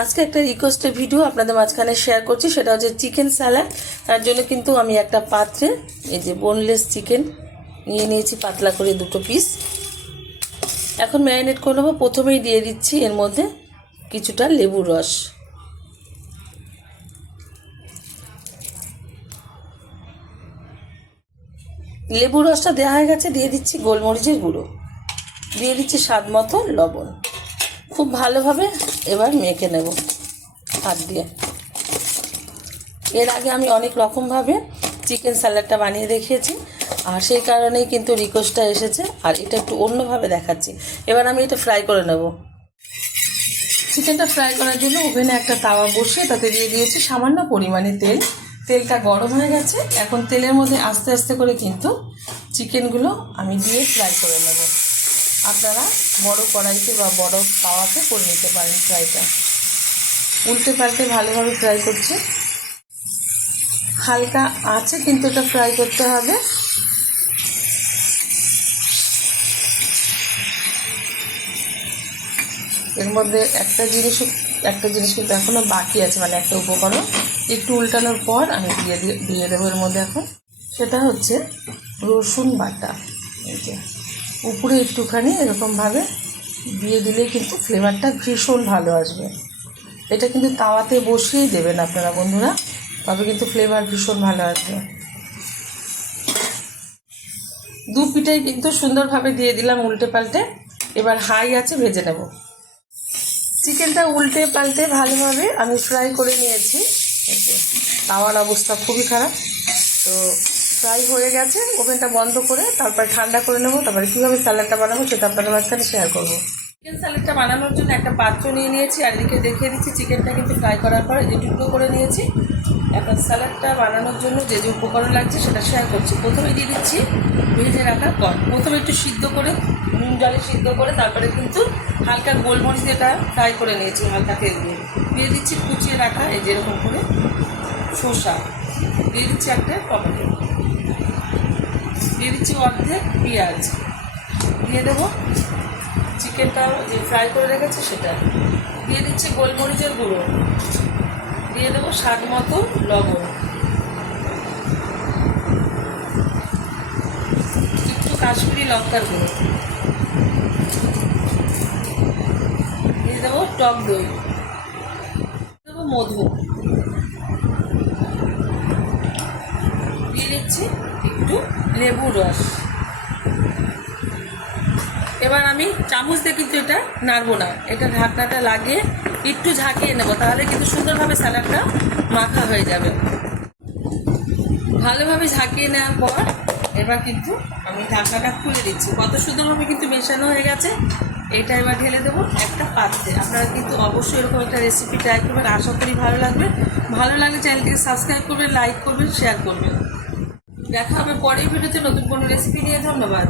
আজকে একটা রিকোয়েস্টের ভিডিও আপনাদের মাঝখানে শেয়ার করছি, সেটা হচ্ছে চিকেন স্যালাড। তার জন্য কিন্তু আমি একটা পাত্রে এই যে বোনলেস চিকেন নিয়ে নিয়েছি, পাতলা করে 2 পিস। এখন ম্যারিনেট করে নেবো। প্রথমেই দিয়ে দিচ্ছি এর মধ্যে কিছুটা লেবুর রস, লেবুর রসটা দেওয়া হয়ে গেছে। দিয়ে দিচ্ছি গোলমরিচের গুঁড়ো, দিয়ে দিচ্ছি স্বাদ মতো লবণ। খুব ভালোভাবে এবার মেখে নেব হাত দিয়ে। এর আগে আমি অনেক রকমভাবে চিকেন স্যালাডটা বানিয়ে দেখিয়েছি, আর সেই কারণেই কিন্তু রিকোয়েস্টটা এসেছে। আর এটা একটু অন্যভাবে দেখাচ্ছি। এবার আমি এটা ফ্রাই করে নেব। চিকেনটা ফ্রাই করার জন্য ওভেনে একটা তাওয়া বসিয়ে তাতে দিয়ে দিয়েছি সামান্য পরিমাণে তেল। তেলটা গরম হয়ে গেছে। এখন তেলের মধ্যে আস্তে আস্তে করে কিন্তু চিকেনগুলো আমি দিয়ে ফ্রাই করে নেব। আপনারা বড় কড়াইতে বা বড় তাওয়াতে করে নিতে পারেন ফ্রাইটা। উল্টে পাল্টে ভালোভাবে ফ্রাই করছে, হালকা আছে কিন্তু এটা ফ্রাই করতে হবে। এর মধ্যে একটা জিনিস কিন্তু এখনো বাকি আছে, মানে একটা উপকরণ একটু উল্টানোর পর আমি দিয়ে দেবো এর মধ্যে এখন। সেটা হচ্ছে রসুন বাটা। এই যে উপরে একটুখানি এরকমভাবে দিয়ে দিলে কিন্তু ফ্লেভারটা ভীষণ ভালো আসবে। এটা কিন্তু তাওয়াতে বসিয়েই দেবেন আপনারা বন্ধুরা, তবে কিন্তু ফ্লেভার ভীষণ ভালো আসবে। 2 পিঠাই কিন্তু সুন্দরভাবে দিয়ে দিলাম উল্টে পাল্টে। এবার হাই আছে ভেজে নেব। চিকেনটা উল্টে পাল্টে ভালোভাবে আমি ফ্রাই করে নিয়েছি। তাওয়ার অবস্থা খুবই খারাপ, তো ফ্রাই হয়ে গেছে। ওভেনটা বন্ধ করে তারপর ঠান্ডা করে নেবো। তারপরে কীভাবে স্যালাডটা বানাবো সেটা আপনাদের মাঝখানে শেয়ার করবো। চিকেন স্যালাডটা বানানোর জন্য একটা পাত্র নিয়ে নিয়েছি, আর এদিকে দেখিয়ে দিচ্ছি চিকেনটা কিন্তু ফ্রাই করার পর যে টুকরো করে নিয়েছি। এখন স্যালাডটা বানানোর জন্য যে যে উপকরণ লাগছে সেটা শেয়ার করছি। প্রথমে দিয়ে দিচ্ছি ভেজে রাখা কর্ন। প্রথমে একটু সিদ্ধ করে নুন জলে সিদ্ধ করে তারপরে কিন্তু হালকা গোলমরিচ দিয়ে এটা ফ্রাই করে নিয়েছি হালকা তেল দিয়ে। দিয়ে দিচ্ছি কুচিয়ে রাখা এই যেরকম করে শসা, দিয়ে দিচ্ছি একটা টমেটো, দিয়ে দিচ্ছি অর্ধেক পেঁয়াজ, দিয়ে দেবো চিকেনটা যে ফ্রাই করে রেখেছি সেটা, দিয়ে দিচ্ছি গোলমরিচের গুঁড়ো, দিয়ে দেবো স্বাদ মতো লবণ, একটু কাশ্মীরি লঙ্কার গুঁড়ো, দিয়ে দেবো টক দই, দেবো মধু, দিয়ে দিচ্ছি একটু লেবুর রস। এবার আমি চামচ দিয়ে কিন্তু এটা নাড়বো না, এটা ঢাকনাটা লাগিয়ে একটু ঝাঁকিয়ে নেব, তাহলে কিন্তু সুন্দরভাবে স্যালাডটা মাখা হয়ে যাবে। ভালোভাবে ঝাঁকিয়ে নেওয়ার পর এবার কিন্তু আমি ঢাকনাটা খুলে দিচ্ছি। কত সুন্দরভাবে কিন্তু মেশানো হয়ে গেছে। এটা এবার ঢেলে দেবো একটা পাত্রে। আপনারা কিন্তু অবশ্যই এরকম একটা রেসিপি ট্রাই করবেন, আশা করি ভালো লাগবে। ভালো লাগলে চ্যানেলটিকে সাবস্ক্রাইব করবেন, লাইক করবেন, শেয়ার করবেন। দেখা হবে পরের ভিডিওতে নতুন কোনো রেসিপি নিয়ে। ধন্যবাদ।